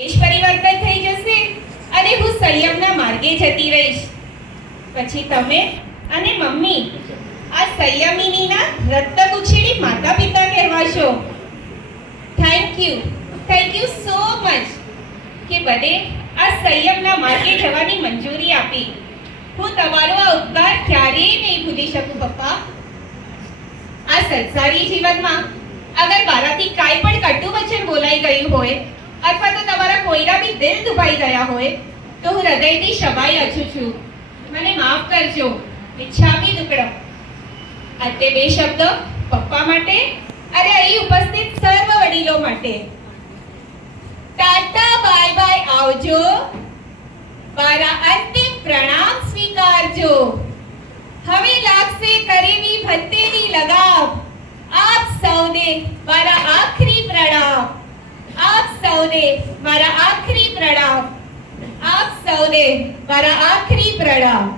દેશ પરિવર્તન થઈ જશે અને હું સંયમના માર્ગે જતી રહીશ. પછી તમે અને મમ્મી આ સંયમિનીના રત્ન ઉછેરી માતા પિતા કહેવાશો. થેન્ક યુ સો મચ કે બને આ સંયમના માર્ગે જવાની મંજૂરી આપી. હું તમારો આ ઉપકાર ક્યારેય નહીં ભૂલી શકું પપ્પા. આ સંસારી જીવનમાં અગર મારાથી કાંઈ પણ કટુ વચન બોલાઈ ગયું હોય અથવા તો તમારા કોઈના બી દિલ દુભાઈ ગયા હોય તો હું હૃદયથી ક્ષમાઈ અછું છું. મને માફ કરજો. મિચ્છામી દુક્કડમ. અંતે બે શબ્દો પપ્પા માટે અને અહીં ઉપસ્થિત સર્વ વડીલો માટે. ટાટા બાય બાય આવજો. મારા અંતિમ પ્રણામ સ્વીકારજો. હવે લાગશે કરેવી ભત્તેની લગાવ. આપ સૌને મારા આખરી પ્રણામ. આપ સૌને મારા આખરી પ્રણામ. આપ સૌને મારા આખરી પ્રણામ.